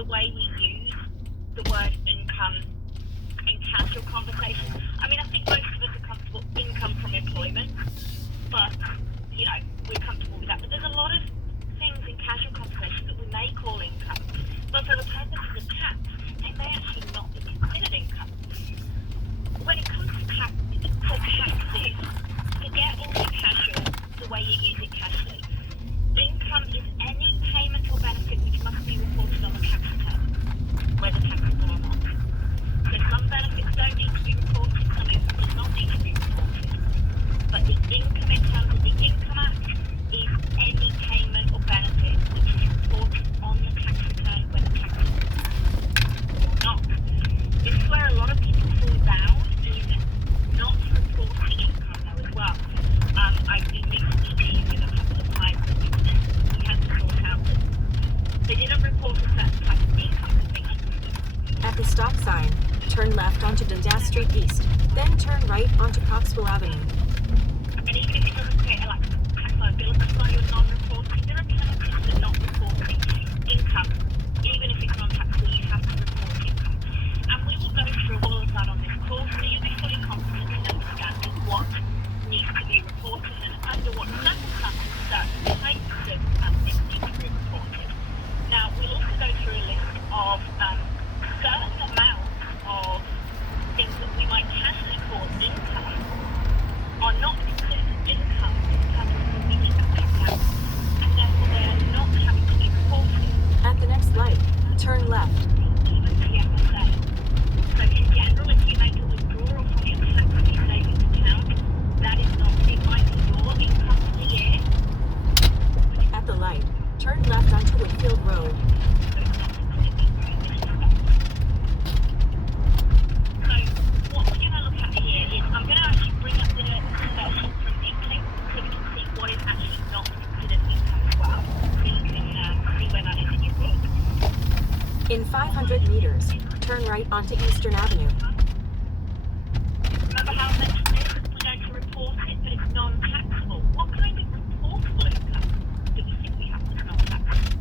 the way we use the word income in casual conversation. I mean, I think most of us are comfortable income from employment, but, you know, we're comfortable with that. But there's a lot of things in casual conversation that we may call income, but for the purposes of tax, they may actually not be considered income. When it comes to taxes, forget all the casual, the way you use it casually. Income is any payment or benefit which must be reported on the tax return, whether taxable or not. So some benefits don't need to be reported, some income does not need to be reported. But the income in terms of the Income Act is any payment or benefit which is reported on the tax return, whether taxable or not. This is where a lot of people fall down in not reporting income though as well. I've been recently dealing with a couple of clients that we had to sort out that they didn't report a certain type of income that they should. At the stop sign, turn left onto Dundas Street East, then turn right onto Coxwell Avenue. And even if it doesn't create a tax liability while you're non-reporting, there are penalties for not reporting income. Even if it's non-taxable, you have to report income. And we will go through all of that on this course, so you'll be fully confident in understanding what needs to be reported and under what circumstances certain types of things need to be reported. Now, we'll also go through a list of certain amounts of things that we might casually call income are not considered income in terms of the meaning of that amount, and therefore they are not having to be reported. At the next light, turn left. Even TFSA. So in general, if you make a withdrawal from your tax-free savings account, that is not, it might be your income for the year. At the light, turn left onto Whitfield Road. So it's not completely right. So what we're going to look at here is, I'm going to actually bring up the version from Inkling so we can see what is actually not considered income as well, so you can see where that is in your book. In 500 meters, turn right onto Eastern Avenue. Remember how I mentioned this? We're going to report it, but it's non-taxable. What kind of reportable income do we think we have that's non-taxable?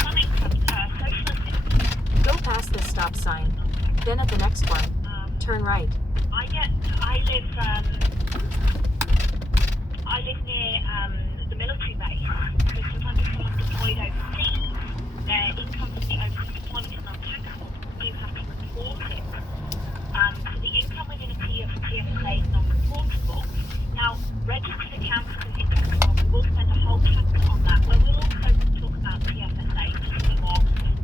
Some income, social assistance. Go past the stop sign. Then at the next one, turn right. I live near the military base, so sometimes if someone's deployed overseas, their income from the overseas deployment is non-taxable. You have to report it. So the income within a TFSA is non-reportable. Now, registered accountants and income control, we will spend a whole chapter on that, where we'll also talk about TFSA just for more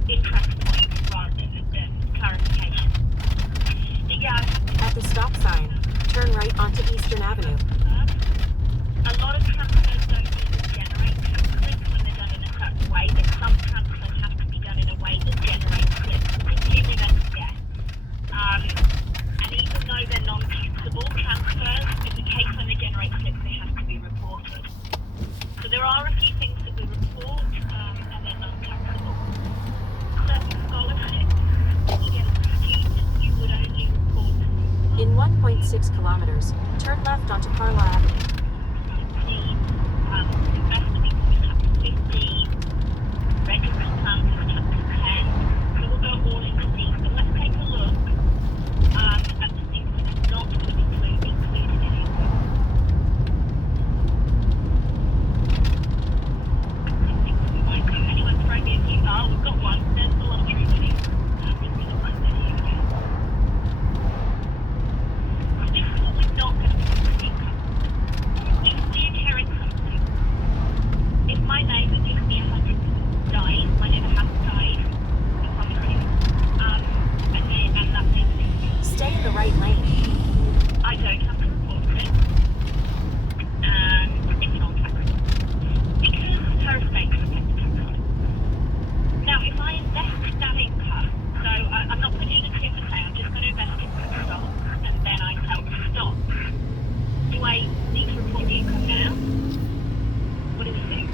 interest points rather than clarification. But yeah, At the stop sign, turn right onto Eastern Avenue. a lot of transfers don't even generate tax slips when they're done in a certain way. There's some transfers have to be done in a way that generates slips. Assuming that's yes. And even though they're non-taxable transfers, in the case when they generate slips, they have to be reported. So there are a few things that we report, and they're non-taxable. Certain scholarships, you get as a student, you would only report In 1.6 kilometers, turn left onto Carlisle Avenue. investment income is chapter 15, registered plans is chapter 10. So we'll go all into these, but let's take a look at the things that are not included in it. I think we might do. Anyone throw me a few? Oh, we've got one. There's the lottery money. I think we look like that here again. So this is what we're not going to put as income. If we inherit something, if my neighbour gives me 100 dies, my neighbour has died, I promise you, and that neighbour leaves me, Stay in the right lane. I don't have to report it, and it's non-taxable, because her estate is tax on it. Now, if I invest that income, so I'm not putting it in a TFSA, I'm just going to invest it in stocks, and then I sell the stock. Do I need to report the income now? What do we think?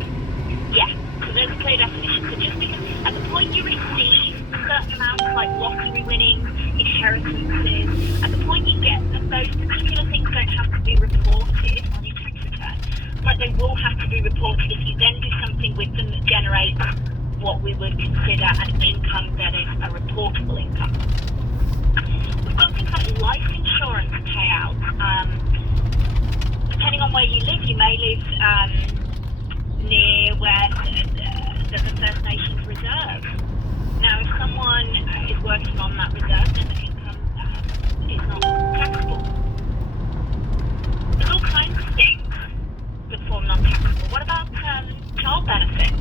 Yeah, so there's a clear definition. So just because at the point you receive certain amounts like lottery winnings, inheritances, at the point those particular things don't have to be reported on your tax return, but they will have to be reported if you then do something with them that generates what we would consider an income that is a reportable income. We've got things like life insurance payouts. Depending on where you live, you may live near where the First Nations reserve. Now, if someone is working on that reserve, then the income is not taxable. There's all kinds of things that form non-taxable. What about child benefit?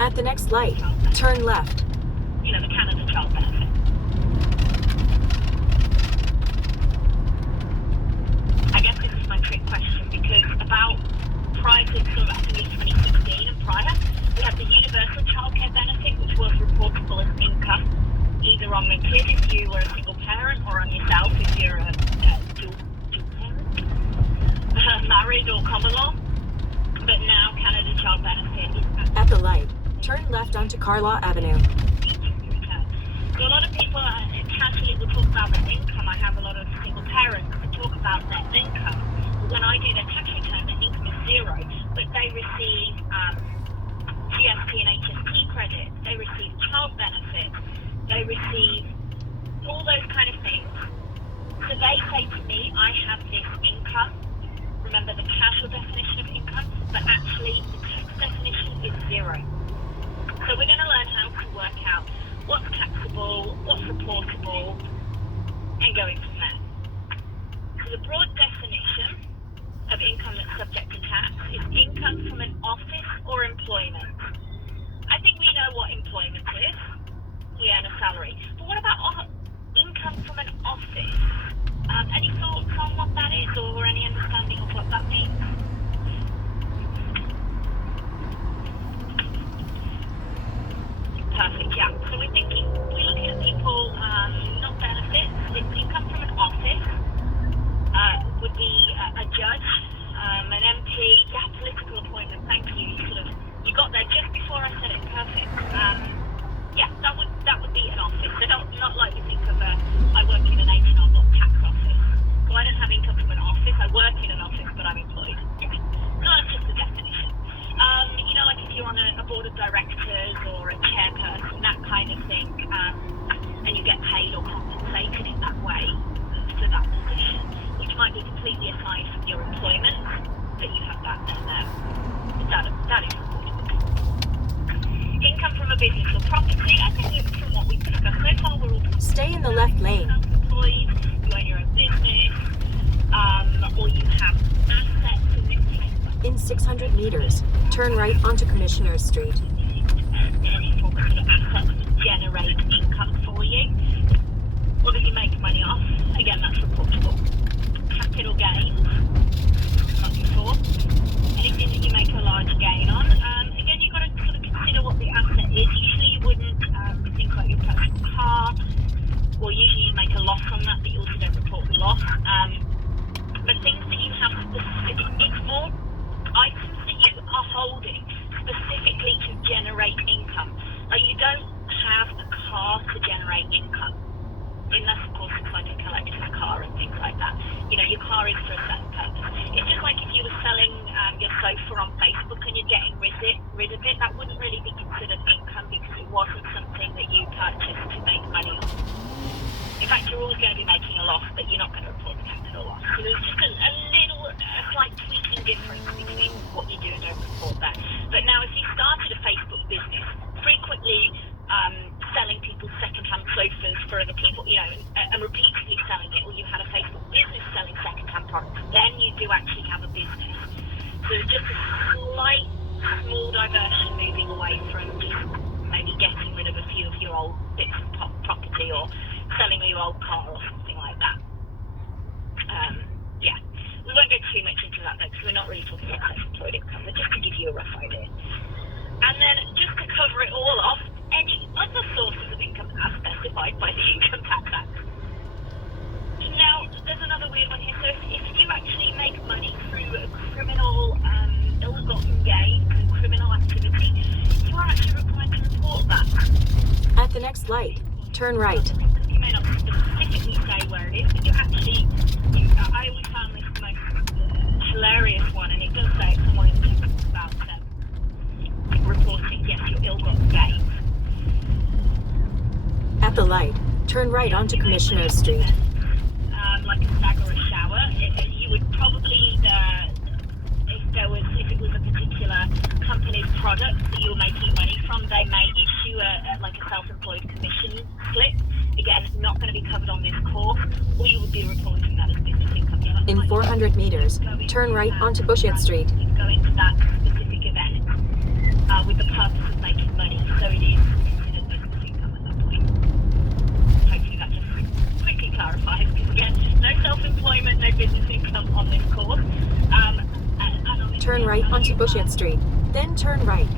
At the next light, turn left. You know, the Canada child benefit. I guess this is my trick question because about prior to sort of, I think it was 2016 and prior, we had the universal childcare benefit, which was reportable as income, either on the kid if you were a single parent or on yourself if you're a dual parent, married or common law. But now Canada child benefit is at the light. Turn left onto Carlaw Avenue. So a lot of people casually will talk about their income. I have a lot of single parents that talk about their income. But when I do their tax return, their income is zero. But they receive GST and HST credits. They receive child benefits. They receive all those kind of things. So they say to me, I have this income. Remember the casual definition of income, but actually the tax definition is zero. So we're going to learn how to work out what's taxable, what's reportable, and going from there. So the broad definition of income that's subject to tax is income from an office or employment. I think we know what employment is. We earn a salary. But what about income from an office? Any thoughts on what that is or any understanding of what that means? Perfect, yeah. So we're looking at people, not benefits. It's income from an office, would be a judge, an MP, yeah, political appointment. Thank you. You got there just before I said it. Perfect. Yeah, that would be an office. So not like you think of I work in an H&R Block tax office. So I don't have income from an office. I work in an office, but I'm employed. Yeah. So that's just the definition. Like if you're on a board of directors or a chairperson, that kind of thing, and you get paid or compensated in that way for that position, which might be completely aside from your employment, but you have that there. That is reportable. Income from a business or property, I think from what we've discussed so far, we're all stay in the left lane. Employees, you own your own business, or you have assets in this case. In 600 meters, turn right onto Commissioner's Street. Any sort of assets that generate income for you, or that you make money off, again, that's reportable. Capital gains, like before, anything that you make a large gain on. Again, you've got to sort of consider what the asset is. Usually you wouldn't think like your personal car, or usually you make a loss on that, but you also don't report the loss. But things that you have specific, it's more items that you are holding specifically to generate income. Like you don't have a car to generate income, unless of course it's like a collector's car and things like that. Your car is for a certain purpose. It's just like if you were selling your sofa on Facebook and you're getting rid of it, that wouldn't really be considered income because it wasn't something that you purchased to make money on. In fact, you're always going to be making a loss, but you're not going to report the capital loss. So there's just a slight tweaking difference between what you do and don't report there. But now, if you started a Facebook business, frequently selling people second-hand sofas for other people, and repeatedly selling it, or you had a Facebook business selling second-hand products, then you do actually have a business. So there's just a slight, small diversion moving away from just maybe getting rid of a few of your old bits of property or selling your old car or something like that. Yeah. We won't go too much into that though, because we're not really talking about self-employed income, but just to give you a rough idea. And then just to cover it all off, any other sources of income as specified by the Income Tax Act. Now, there's another weird one here. So if you actually make money through a criminal ill-gotten gain and criminal activity, you are actually required to report that. At the next light, turn right. You may not specifically say where it is, but you right onto Commissioner Street. Like a stag or a shower. You would probably if it was a particular company's product that you were making money from, they may issue like a self-employed commission slip. Again, not going to be covered on this course, or you would be reporting that as business income. Yeah, In 400 meters, turn right onto Bushett Street. It's going to that specific event with the purpose of making money, so it is considered business income at that point. Hopefully that just quickly clarifies, because again, no self-employment, no business income on this course. Turn right onto Bushett Street, then turn right.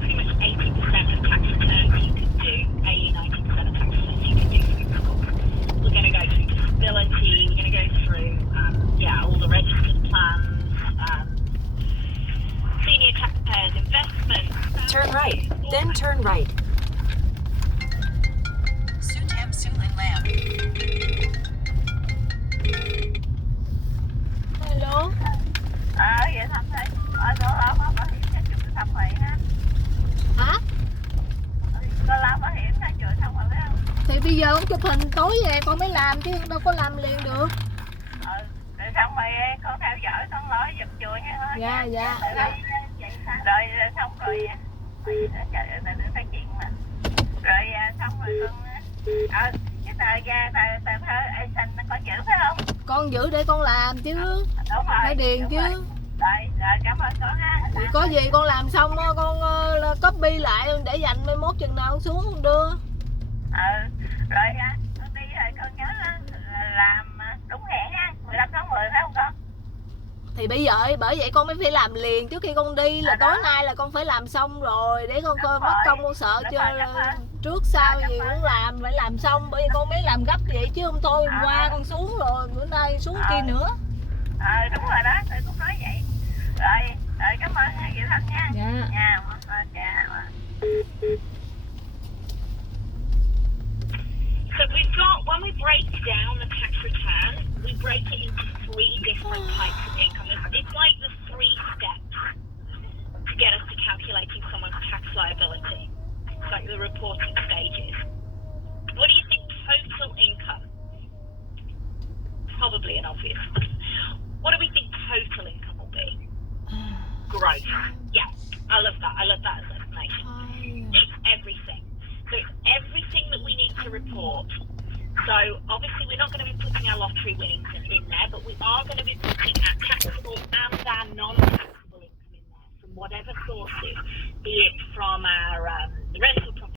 Pretty much 80% of tax returns you can do, 80-90% of tax returns you can do through the course. We're going to go through disability, we're going to go through, all the registered plans, senior taxpayers, investments. Turn right, then turn right. Huelam. Hello. Vậy Thâm ơi, có làm bảo hiểm cho trường Thâm rồi ha. Hả? Có làm bảo hiểm cho trường Thâm rồi phải không? Thì bây giờ con chụp hình tối về con mới làm chứ đâu có làm liền được. Rồi xong rồi con theo dõi con nói giùm chùa nha. Dạ. Rồi xong rồi trời ơi, đừng phải chuyện mà. Rồi xong rồi con cái tờ thơ xanh nó có giữ phải không? Con giữ để con làm chứ. Đúng rồi. Phải điền chứ. Rồi cảm ơn con ha. Thì có gì con làm xong con copy lại để dành mai mốt chừng nào con xuống con đưa. Rồi con đi rồi con nhớ làm đúng hẹn ha, 15 tháng 10 phải không con? Thì bây giờ bởi vậy con mới phải làm liền trước khi con đi, là tối nay là con phải làm xong rồi để con coi mất công con sợ chưa trước sau gì cũng làm, phải làm xong, bởi vì con mới làm gấp vậy chứ không thôi hôm qua con xuống rồi bữa nay xuống kia nữa. Đúng rồi đó, tôi cũng nói vậy. Rồi cảm ơn chị Thanh nha. Dạ. So we've got, when we break down the tax return, we break it into 3 different types of income. It's like the 3 steps to get us to calculating someone's tax liability. It's like the reporting stages. What do you think total income? Probably an obvious one. What do we think total income will be? Gross. Yeah, I love that. I love that as explanation. It's everything. So it's everything that we need to report. So obviously we're not going to be putting our lottery winnings in there, but we are going to be putting our taxable and our non-taxable income in there from whatever sources, be it from our the resident